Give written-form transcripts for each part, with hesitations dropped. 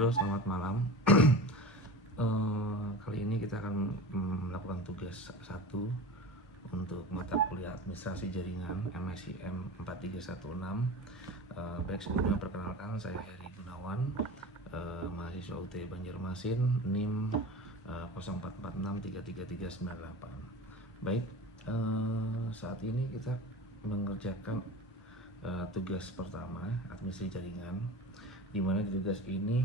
Halo, selamat malam. Kali ini kita akan melakukan tugas 1 untuk mata kuliah administrasi jaringan MSIM 4316. Baik, sebelumnya perkenalkan, saya Heri Gunawan, mahasiswa UT Banjarmasin, NIM 0446333398. Baik, saat ini kita mengerjakan tugas pertama, administrasi jaringan, di mana di tugas ini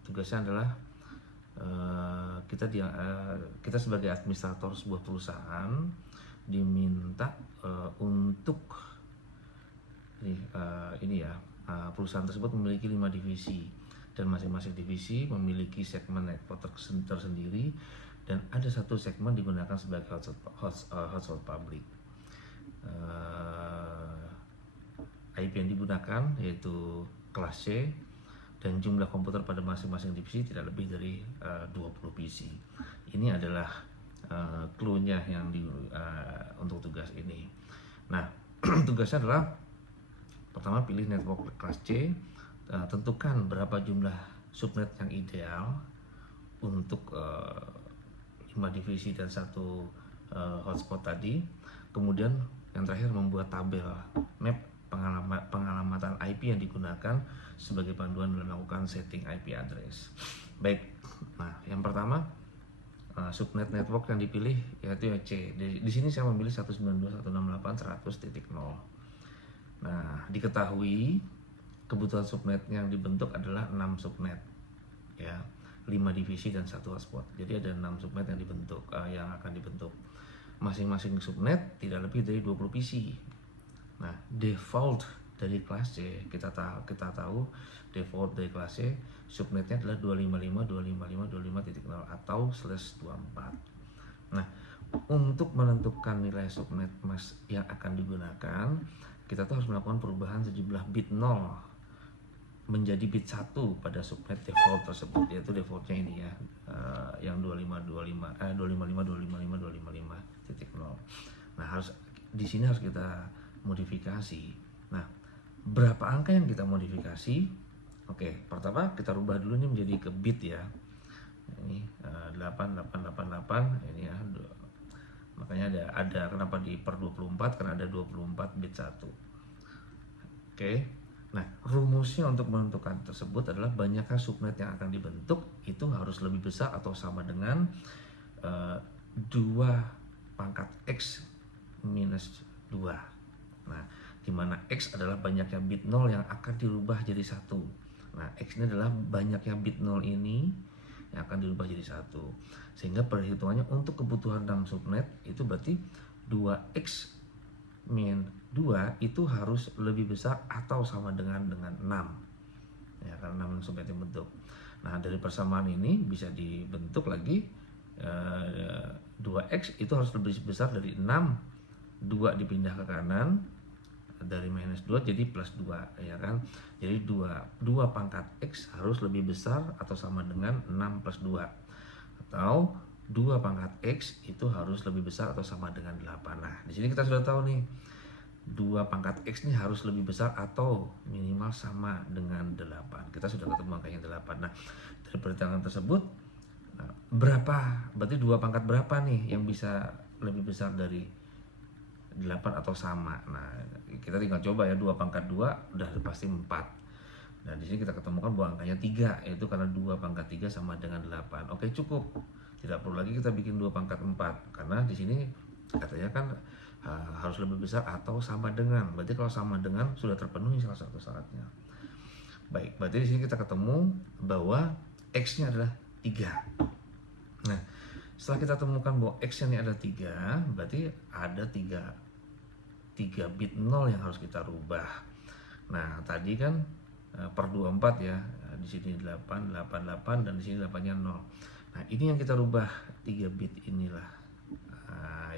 tugasnya adalah kita sebagai administrator sebuah perusahaan diminta untuk perusahaan tersebut memiliki 5 divisi, dan masing-masing divisi memiliki segmen network tersendiri, dan ada satu segmen digunakan sebagai hotspot public. IP yang digunakan yaitu kelas C, dan jumlah komputer pada masing-masing divisi tidak lebih dari 20 PC. Ini adalah clue-nya yang untuk tugas ini. Nah, tugasnya adalah pertama, pilih network kelas C, tentukan berapa jumlah subnet yang ideal untuk 5 divisi dan 1 hotspot tadi. Kemudian yang terakhir, membuat tabel map pengalamatan IP yang digunakan sebagai panduan dalam melakukan setting IP address. Baik, nah yang pertama, subnet network yang dipilih yaitu C. Di sini saya memilih 192.168.100.0. Nah, diketahui kebutuhan subnet yang dibentuk adalah 6 subnet, ya, 5 divisi dan 1 hotspot. Jadi ada 6 subnet yang dibentuk, yang akan dibentuk. Masing-masing subnet tidak lebih dari 20 PC. Nah, default dari kelas C, kita tahu default dari kelas C subnetnya adalah 255.255.255.0 atau /24. Nah, untuk menentukan nilai subnet yang akan digunakan, kita tuh harus melakukan perubahan sejumlah bit 0 menjadi bit 1 pada subnet default tersebut, yaitu defaultnya ini ya, yang 255.255.255.0. Nah, di sini harus kita modifikasi. Nah, berapa angka yang kita modifikasi? Oke, pertama kita rubah dulu nih menjadi ke bit ya. Ini 8888 ini ya. Makanya ada kenapa di per 24, karena ada 24 bit 1. Oke. Nah, rumusnya untuk menentukan tersebut adalah banyaknya subnet yang akan dibentuk itu harus lebih besar atau sama dengan 2 pangkat X minus 2. Nah, di mana X adalah banyaknya bit 0 yang akan dirubah jadi 1. Nah, X ini adalah banyaknya bit 0 ini yang akan dirubah jadi 1. Sehingga perhitungannya untuk kebutuhan 6 subnet itu berarti 2X min 2 itu harus lebih besar atau sama dengan 6. Ya, karena 6 subnet yang bentuk. Nah, dari persamaan ini bisa dibentuk lagi 2X itu harus lebih besar dari 6. 2 dipindah ke kanan, dari minus 2 jadi plus 2, ya kan. Jadi 2 pangkat X harus lebih besar atau sama dengan 6 plus 2, atau 2 pangkat X itu harus lebih besar atau sama dengan 8. Nah, di sini kita sudah tahu nih, 2 pangkat X ini harus lebih besar atau minimal sama dengan 8. Kita sudah ketemu angkanya 8. Nah, dari perhitungan tersebut, berarti 2 pangkat berapa nih yang bisa lebih besar dari 8 atau sama. Nah, kita tinggal coba ya, 2 pangkat 2 udah pasti 4. Nah, di sini kita ketemukan bahwa angkanya 3, yaitu karena 2 pangkat 3 sama dengan 8. Oke, cukup. Tidak perlu lagi kita bikin 2 pangkat 4, karena di sini katanya kan harus lebih besar atau sama dengan. Berarti kalau sama dengan sudah terpenuhi salah satu syaratnya. Baik, berarti di sini kita ketemu bahwa X-nya adalah 3. Nah, setelah kita temukan bahwa X ini ada 3, berarti ada 3 bit 0 yang harus kita rubah. Nah, tadi kan per 24 ya, di sini 888 dan di sini 8-nya 0. Nah, ini yang kita rubah, 3 bit inilah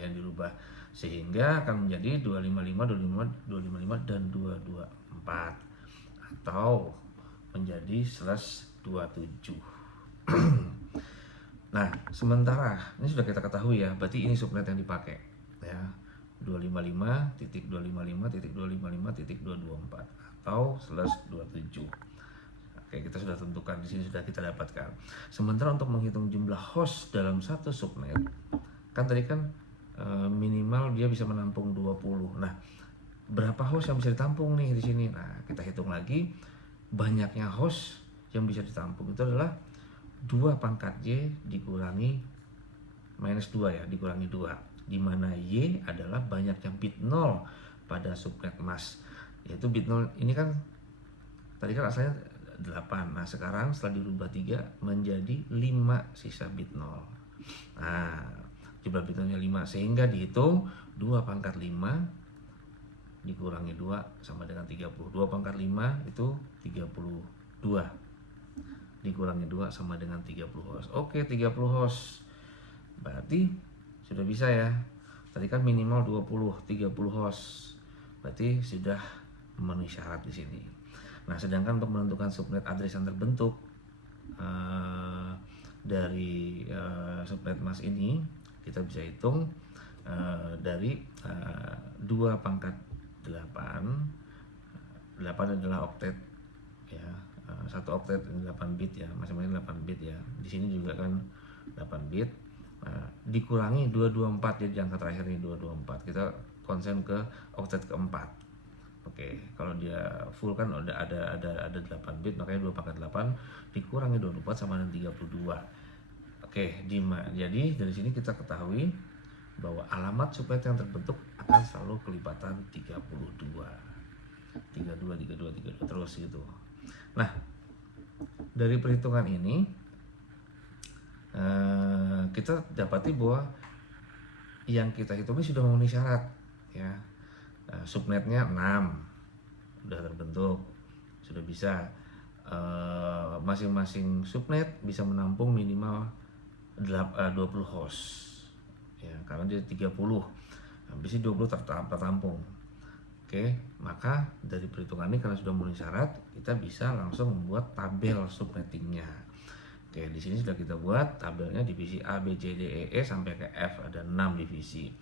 yang dirubah, sehingga akan menjadi 255, 255 dan 224, atau menjadi /27. Nah, sementara ini sudah kita ketahui ya, berarti ini subnet yang dipakai ya, 255.255.255.224 atau /27. Oke, kita sudah tentukan di sini, sudah kita dapatkan. Sementara untuk menghitung jumlah host dalam satu subnet, kan tadi kan minimal dia bisa menampung 20. Nah, berapa host yang bisa ditampung nih di sini? Nah, kita hitung lagi. Banyaknya host yang bisa ditampung itu adalah 2 pangkat Y dikurangi minus 2 ya, dikurangi 2, di mana Y adalah banyaknya bit 0 pada subnet mask, yaitu bit 0 ini kan tadi kan asalnya 8. Nah, sekarang setelah dirubah 3 menjadi 5 sisa bit 0. Nah, jumlah bit 0-nya 5, sehingga dihitung 2 pangkat 5 dikurangi 2 sama dengan 30. 2 pangkat 5 itu 32. Dikurangi 2 sama dengan 30 host. Oke, 30 host. Berarti sudah bisa ya. Tadi kan minimal 20, 30 host. Berarti sudah memenuhi syarat di sini. Nah, sedangkan untuk menentukan subnet address yang terbentuk dari subnet mask ini, kita bisa hitung dari 2 pangkat 8. 8 adalah oktet ya, satu oktet 8 bit ya, masing-masing 8 bit ya. Di sini juga kan 8 bit. Dikurangi 224, jadi angka terakhir ini 224. Kita konsen ke oktet keempat. Oke, kalau dia full kan ada 8 bit, makanya 2 pangkat 8 dikurangi 24 sama dengan 32. Oke, jadi dari sini kita ketahui bahwa alamat subnet yang terbentuk akan selalu kelipatan 32 terus gitu. Nah, dari perhitungan ini kita dapati bahwa yang kita hitung ini sudah memenuhi syarat ya. Subnetnya 6 sudah terbentuk, sudah bisa. Masing-masing subnet bisa menampung minimal 20 host ya, karena dia 30, habis itu 20 tertampung. Oke, maka dari perhitungan ini karena sudah memenuhi syarat, kita bisa langsung membuat tabel subnettingnya. Oke, di sini sudah kita buat tabelnya, divisi A, B, C, D, E, F sampai ke F, ada 6 divisi.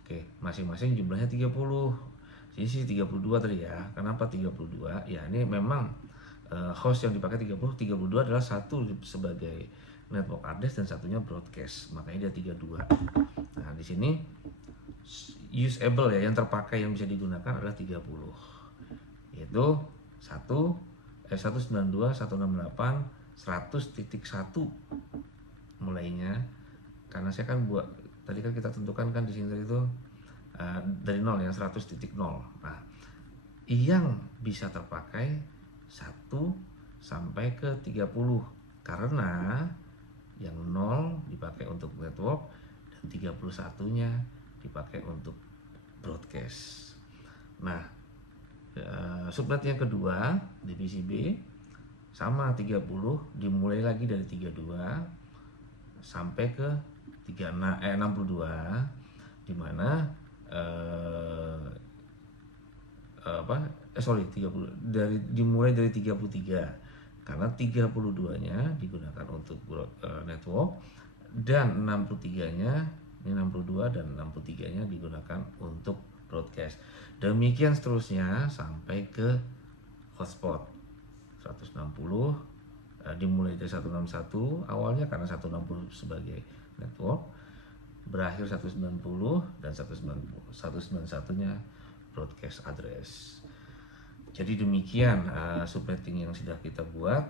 Oke, masing-masing jumlahnya 30. Jadi sih 32 tadi ya. Kenapa 32? Ya, ini memang host yang dipakai 32 adalah satu sebagai network address dan satunya broadcast, makanya dia 32. Nah, di sini usable ya, yang terpakai yang bisa digunakan adalah 30, yaitu 192.168.100.1 mulainya, karena saya kan buat tadi kan kita tentukan kan di sini tadi itu dari 0 ya, 100.0. Nah, yang bisa terpakai 1 sampai ke 30, karena yang 0 dipakai untuk network dan 31-nya dipakai untuk broadcast. Nah, subnet yang kedua, divisi B, sama 30, dimulai lagi dari 32 sampai ke 62, dimana 30 dimulai dari 33, karena 32-nya digunakan untuk network dan 63-nya, ini 62 dan 63-nya digunakan untuk broadcast. Demikian seterusnya sampai ke hotspot 160, dimulai dari 161 awalnya karena 160 sebagai network, berakhir 190 dan 191-nya broadcast address. Jadi demikian subnetting yang sudah kita buat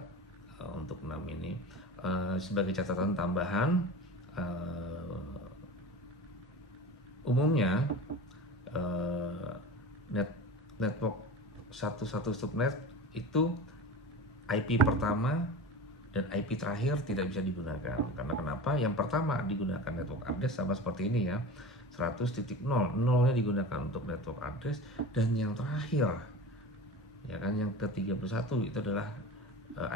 untuk 6 ini. Sebagai catatan tambahan, umumnya network satu subnet itu IP pertama dan IP terakhir tidak bisa digunakan. Karena kenapa? Yang pertama digunakan network address sama seperti ini ya, 100.0, 0-nya digunakan untuk network address, dan yang terakhir ya kan, yang ke-31 itu adalah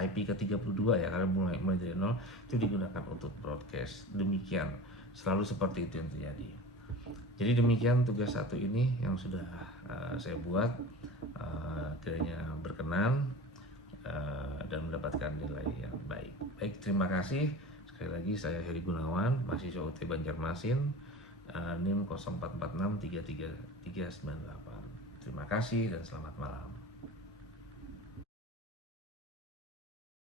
IP ke-32 ya, karena mulai dari 0 itu digunakan untuk broadcast. Demikian, selalu seperti itu yang terjadi. Jadi demikian tugas 1 ini yang sudah saya buat, kiranya berkenan dan mendapatkan nilai yang baik. Baik, terima kasih. Sekali lagi saya Heri Gunawan, mahasiswa UT Banjarmasin, NIM 0446339398. Terima kasih dan selamat malam.